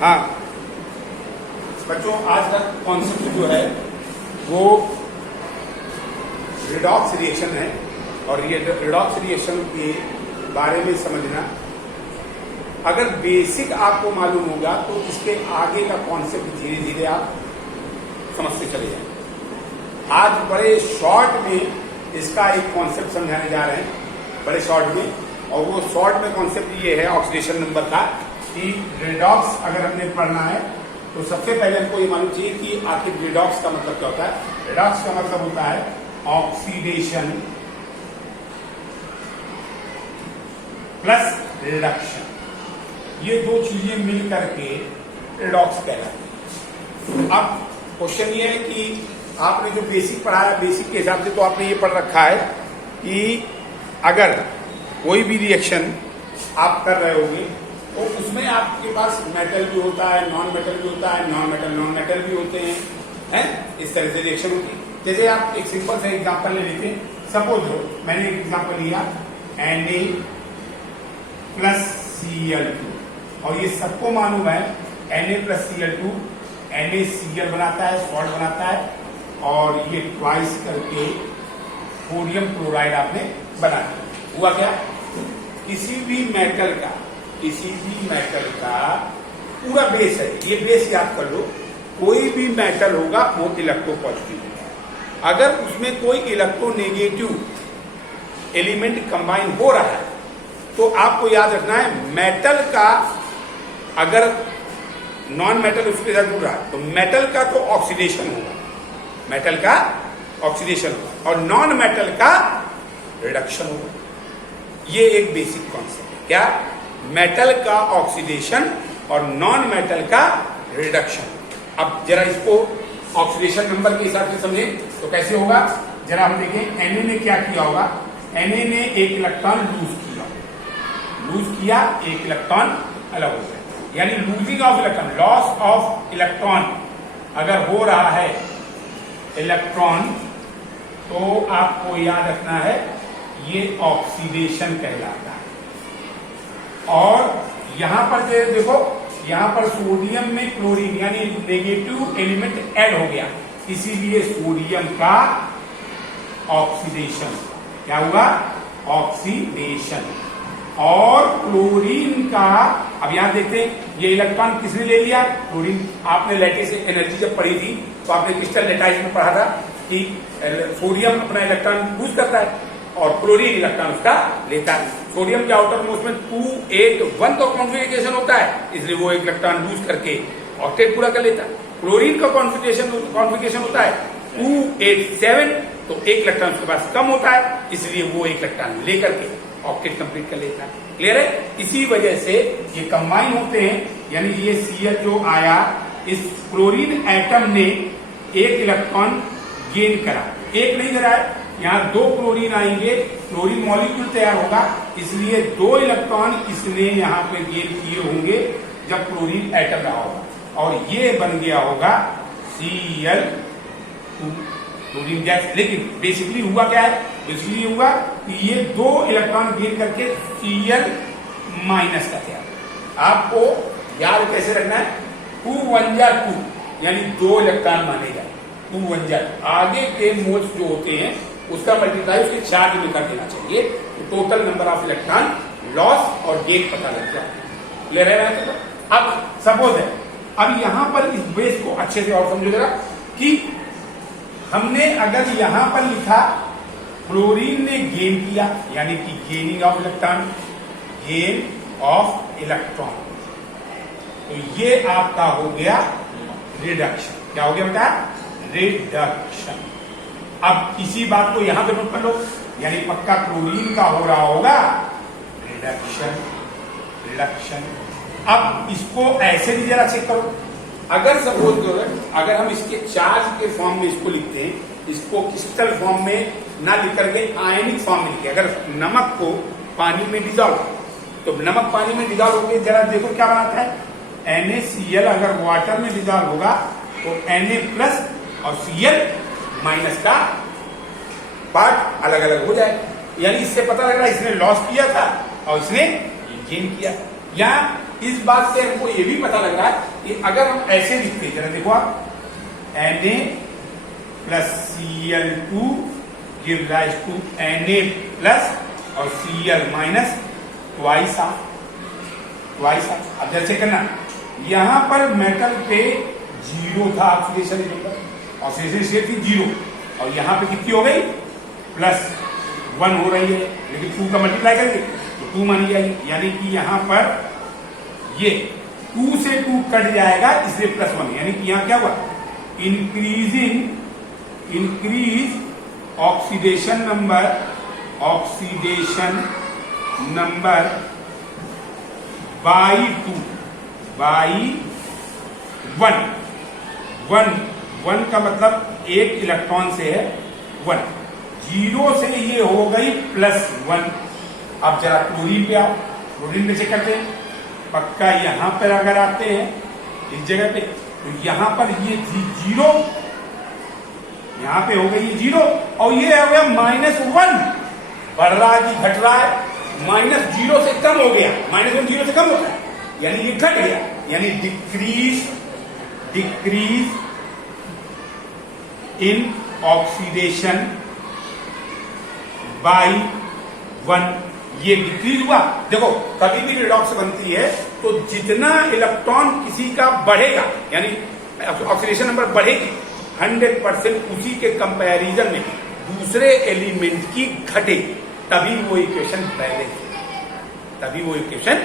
हाँ बच्चों, आज का कॉन्सेप्ट जो है वो रिडॉक्स रिएक्शन है और ये रिडॉक्स रिएक्शन के बारे में समझना, अगर बेसिक आपको मालूम होगा तो इसके आगे का कॉन्सेप्ट धीरे धीरे आप समझते चले जाएंगे। आज बड़े शॉर्ट में इसका एक कॉन्सेप्ट समझाने जा रहे हैं, बड़े शॉर्ट में, और वो शॉर्ट में कॉन्सेप्ट ये है ऑक्सीडेशन नंबर का कि रिडॉक्स अगर हमने पढ़ना है तो सबसे पहले हमको ये मालूम चाहिए कि आखिर रिडॉक्स का मतलब क्या होता है। रिडॉक्स का मतलब होता है ऑक्सीडेशन प्लस रिडक्शन, ये दो चीजें मिल करके रिडॉक्स कहलाती है। अब क्वेश्चन ये है कि आपने जो बेसिक पढ़ा है, बेसिक के हिसाब से तो आपने ये पढ़ रखा है कि अगर कोई भी रिएक्शन आप कर रहे होंगे तो उसमें आपके पास मेटल भी होता है, नॉन मेटल भी होता है, नॉन मेटल भी होते हैं, इस तरह से रिएक्शन होती है। जैसे आप एक सिंपल से एग्जांपल ले लेते हैं, सपोज मैंने एक एग्जांपल लिया Na प्लस Cl2, और ये सबको मालूम है Na प्लस Cl2 NaCl बनाता है, सॉल्ट बनाता है, और ये ट्वाइस करके सोडियम क्लोराइड आपने बना दिया। हुआ क्या? किसी भी मेटल का पूरा बेस है, ये बेस याद कर लो, कोई भी मेटल होगा वो इलेक्ट्रोपॉजिटिव होगा। अगर उसमें कोई इलेक्ट्रोनेगेटिव एलिमेंट कंबाइन हो रहा है तो आपको याद रखना है मेटल का, अगर नॉन मेटल उसके साथ जुड़ रहा है तो मेटल का तो ऑक्सीडेशन होगा, मेटल का ऑक्सीडेशन होगा, और नॉन मेटल का रिडक्शन होगा। ये एक बेसिक कॉन्सेप्ट है। क्या? मेटल का ऑक्सीडेशन और नॉन मेटल का रिडक्शन। अब जरा इसको ऑक्सीडेशन नंबर के हिसाब से समझें तो कैसे होगा, जरा हम देखें। Na ने क्या किया होगा? Na ने एक इलेक्ट्रॉन लूज किया, एक इलेक्ट्रॉन अलग हो गया, यानी losing of electron, loss of electron अगर हो रहा है इलेक्ट्रॉन, तो आपको याद रखना है ये ऑक्सीडेशन कहलाता है। और यहां पर देखो, यहां पर सोडियम में क्लोरीन यानी नेगेटिव एलिमेंट ऐड हो गया, इसीलिए सोडियम का ऑक्सीडेशन। क्या हुआ? ऑक्सीडेशन। और क्लोरीन का, अब यहां देखते हैं ये इलेक्ट्रॉन किसने ले लिया? क्लोरीन। आपने लैटिस एनर्जी जब पढ़ी थी तो आपने क्रिस्टल लैटाइज में पढ़ा था कि सोडियम अपना इलेक्ट्रॉन लूज करता है और क्लोरीन इलेक्ट्रॉन उसका लेता है। सोडियम के आउटर मोस्ट में 281 तो कॉन्फिगरेशन होता है, इसलिए वो एक इलेक्ट्रॉन लूज करके ऑक्टेट पूरा कर लेता है। क्लोरीन का कॉन्फिगरेशन होता है 287, तो एक इलेक्ट्रॉन उसके पास कम होता है, इसलिए वो एक इलेक्ट्रॉन लेकर के ऑक्टेट कंप्लीट कर लेता है। क्लियर है? इसी वजह से ये कंबाइन होते हैं, यानी ये Cl जो आया, इस क्लोरीन एटम ने एक इलेक्ट्रॉन गेन करा, एक नहीं करा है, यहाँ दो क्लोरीन आएंगे, क्लोरीन मॉलिक्यूल तैयार होगा, इसलिए दो इलेक्ट्रॉन इसने यहाँ पे गेन किए होंगे जब क्लोरीन एटम रहा होगा, और ये बन गया होगा Cl2 क्लोरीन गैस। लेकिन बेसिकली हुआ क्या है? बेसिकली हुआ कि ये दो इलेक्ट्रॉन गेन करके Cl माइनस का तैयार। आपको याद कैसे रखना है? 2 1 जा 2, यानी दो इलेक्ट्रॉन माने जाए, 2 1 जा। आगे के मोल्स जो होते हैं उसका मल्टीप्लाई उसके चार्ज में कर देना चाहिए, तो total number of electron loss और गेन पता लग जाए। ले रहे हैं? अब सपोज है, अब यहां पर इस बेस को अच्छे से और समझो जरा कि हमने अगर यहां पर लिखा क्लोरीन ने गेन किया, यानी कि gaining of electron, gain of electron, तो ये आपका हो गया रिडक्शन। क्या हो गया बेटा? रिडक्शन। अब इसी बात को यहां पे नोट कर लो, यानी पक्का क्लोरीन का हो रहा होगा रिडक्शन। अब इसको ऐसे भी जरा चेक करो, अगर सपोज करो, अगर हम इसके चार्ज के फॉर्म में इसको लिखते हैं, इसको क्रिस्टल फॉर्म में ना लिख करके आयनिक फॉर्म में लिखे, अगर नमक को पानी में डिजॉल्व, तो नमक पानी में डिजॉल्व होकर जरा देखो क्या बनाता है, NaCl अगर वाटर में डिजॉल्व होगा तो Na प्लस और Cl माइनस का पार्ट अलग अलग हो जाए, यानी इससे पता लग रहा है इसने लॉस किया था और इसने गेन किया। या इस बात से हमको ये भी पता लग रहा है कि अगर हम ऐसे लिखते, जरा देखो आप, Na plus Cl2 give rise to Na plus और Cl माइनस ट्वाइस ऑफ। अब जैसे करना, यहां पर मेटल पे 0 था ऑक्सीडेशन नंबर, ऑक्सीडेशन स्टेट थी 0, और यहां पे कितनी हो गई +1 हो रही है, लेकिन 2 का मल्टीप्लाई करेंगे तो 2 मानी जाएगी, यानी कि यहां पर ये 2 से 2 कट जाएगा, इसलिए +1, यानी कि यहां क्या हुआ, इंक्रीज ऑक्सीडेशन नंबर बाई 1 का मतलब एक इलेक्ट्रॉन से है 1, 0 से ये हो गई +1। अब जरा क्लोरीन पे आओ, क्लोरीन पे चेक करते हैं, पक्का यहां पर अगर आते हैं इस जगह पे, तो यहां पर ये 0, यहां पे हो गई ये 0, और ये हो गया -1, बढ़ रहा है कि घट रहा है, -0 से कम हो गया, -1 0 से कम होता है, यानी ये घट गया, यानी डिक्रीज इन ऑक्सीडेशन बाई 1, ये डिक्रीज हुआ। देखो कभी भी रिडॉक्स बनती है तो जितना इलेक्ट्रॉन किसी का बढ़ेगा, यानी ऑक्सीडेशन नंबर बढ़ेगी, 100% उसी के कंपैरिजन में दूसरे एलिमेंट की घटेगी, तभी वो इक्वेशन बैलेंस, तभी वो इक्वेशन,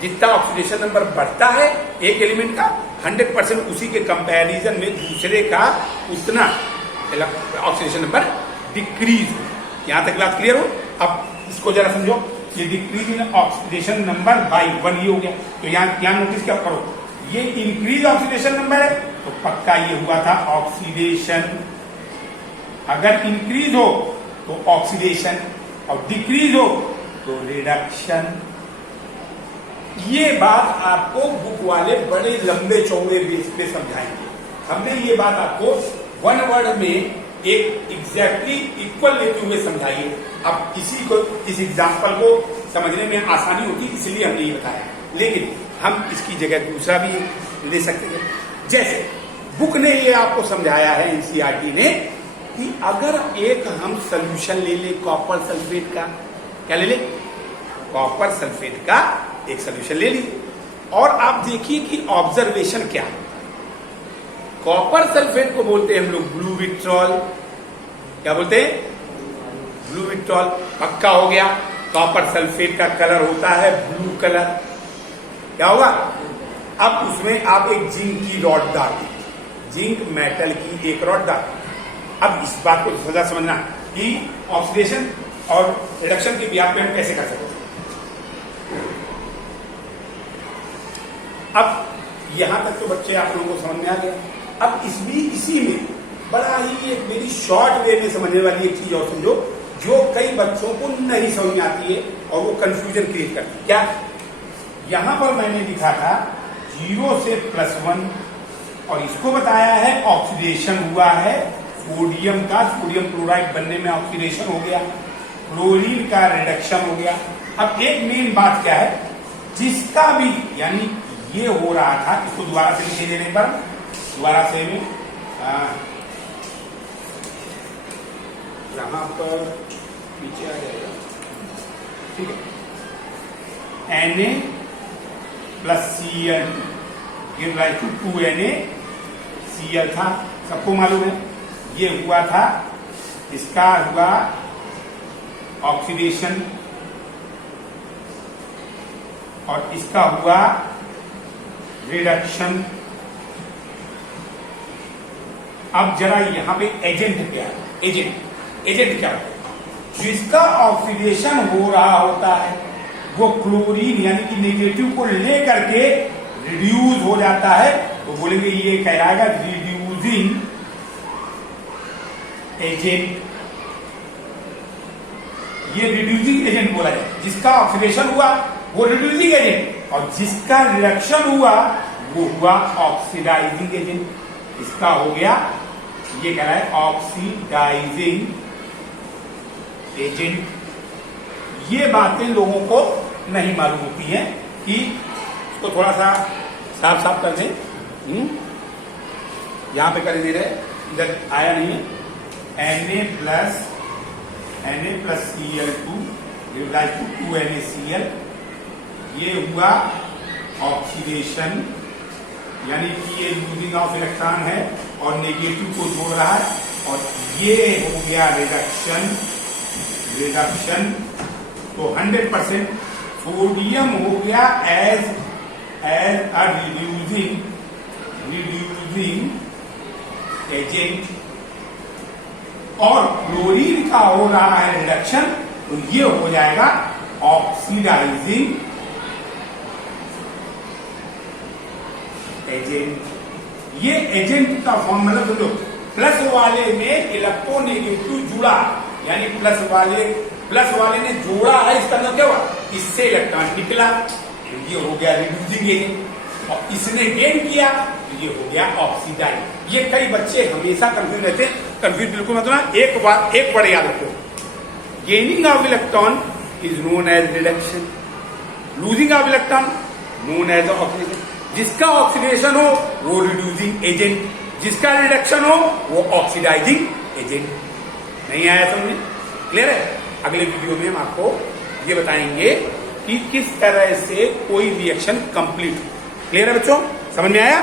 जितना ऑक्सीडेशन नंबर बढ़ता है एक एलिमेंट का, 100% उसी के कंपैरिजन में दूसरे का उतना ऑक्सीडेशन नंबर डिक्रीज। यहां तक बात क्लियर हो? अब इसको जरा समझो, ये decrease in oxidation number by 1 ये हो गया, तो यहां नोटिस क्या करो, ये इंक्रीज ऑक्सीडेशन नंबर है तो पक्का ये हुआ था ऑक्सीडेशन, अगर इंक्रीज हो तो ऑक्सीडेशन और डिक्रीज हो तो रिडक्शन। ये बात आपको बुक वाले बड़े लंबे चौड़े बेस पे समझाएंगे, हमने ये बात आपको 1 वर्ड में एक एग्जैक्टली इक्वल लेते हुए समझाइए। अब किसी को इस एग्जाम्पल को समझने में आसानी होती, इसलिए हमने ये बताया, लेकिन हम इसकी जगह दूसरा भी ले सकते हैं। जैसे बुक ने ये आपको समझाया है, एनसीईआरटी ने, कि अगर एक हम सोल्यूशन ले ले कॉपर सल्फेट का, क्या ले ले, कॉपर सल्फेट का एक सोल्यूशन ले लीजिए, और आप देखिए कि ऑब्जर्वेशन क्या है। कॉपर सल्फेट को बोलते हैं हम लोग ब्लू विट्रॉल, क्या बोलते हैं, ब्लू विट्रॉल, पक्का हो गया। कॉपर सल्फेट का कलर होता है ब्लू कलर, क्या होगा, अब उसमें आप एक जिंक की रॉड डाल दीजिए, जिंक मेटल की एक रॉड डाल। अब इस बात को सजा समझना कि ऑक्सीडेशन और रिडक्शन के व्याप में हम कैसे कर सकते हैं। अब यहां तक तो बच्चे आप लोगों को समझ में आ गया। अब इसी में बड़ा ही एक मेरी शॉर्ट वे में समझने वाली एक चीज और समझो, जो कई बच्चों को नहीं समझ में आती है और वो कंफ्यूजन क्रिएट करती है। क्या, यहां पर मैंने लिखा था 0 से +1, और इसको बताया है ऑक्सीडेशन हुआ है सोडियम का, सोडियम क्लोराइड बनने में ऑक्सीडेशन हो गया, क्लोरीन का रिडक्शन हो गया। अब एक मेन बात क्या है, जिसका भी, यानी ये हो रहा था, इसको दोबारा से लिखे देने पर, दोबारा से में यहां पर नीचे आ जाएगा, ठीक है, Na plus Cl give rise to 2NaCl था, सबको मालूम है। ये हुआ था, इसका हुआ ऑक्सीडेशन और इसका हुआ रिडक्शन। अब जरा यहां पे एजेंट क्या है, एजेंट क्या है, जिसका ऑक्सीडेशन हो रहा होता है वो क्लोरीन यानी कि नेगेटिव को लेकर के रिड्यूस हो जाता है, तो बोलेंगे ये कहलाएगा रिड्यूसिंग एजेंट। ये रिड्यूसिंग एजेंट बोला जाए, जिसका ऑक्सीडेशन हुआ वो रिड्यूसिंग एजेंट, और जिसका रिडक्शन हुआ वो हुआ ऑक्सीडाइजिंग एजेंट। इसका हो गया, ये कह रहा है ऑक्सीडाइजिंग एजेंट। ये बातें लोगों को नहीं मालूम होती हैं कि इसको थोड़ा सा साफ साफ कर दें। यहाँ पे कर दे रहे, इधर आया नहीं है। Na plus Cl2 divide two 2NaCl, ये हुआ ऑक्सीडेशन, यानी कि ये लूजिंग ऑफ इलेक्ट्रॉन है और नेगेटिव को जोड़ रहा है, और ये हो गया रिडक्शन। तो 100% सोडियम हो गया एज अ रिड्यूसिंग एजेंट, और क्लोरीन का हो रहा है रिडक्शन, तो ये हो जाएगा ऑक्सीडाइजिंग एजेंट। ये एजेंट का फॉर्मूला तो लो, प्लस वाले में इलेक्ट्रोनेगेटिव जुड़ा, यानी प्लस वाले ने जोड़ा है, इसका मतलब क्या हुआ, इससे इलेक्ट्रॉन निकला, ये हो गया रिड्यूसिंग एजेंट, और इसने गेन किया, ये हो गया ऑक्सीडाइज। ये कई बच्चे हमेशा कंफ्यूज रहते हैं, कंफ्यूज बिल्कुल मतलब एक वर्ड याद रखो, gaining of electron is known as reduction, losing of electron known as oxidation. जिसका ऑक्सीडेशन हो वो रिड्यूसिंग एजेंट, जिसका रिडक्शन हो वो ऑक्सीडाइजिंग एजेंट। नहीं आया समझ? क्लियर है? अगले वीडियो में हम आपको ये बताएंगे कि किस तरह से कोई रिएक्शन कंप्लीट हो। क्लियर है बच्चों? समझ में आया?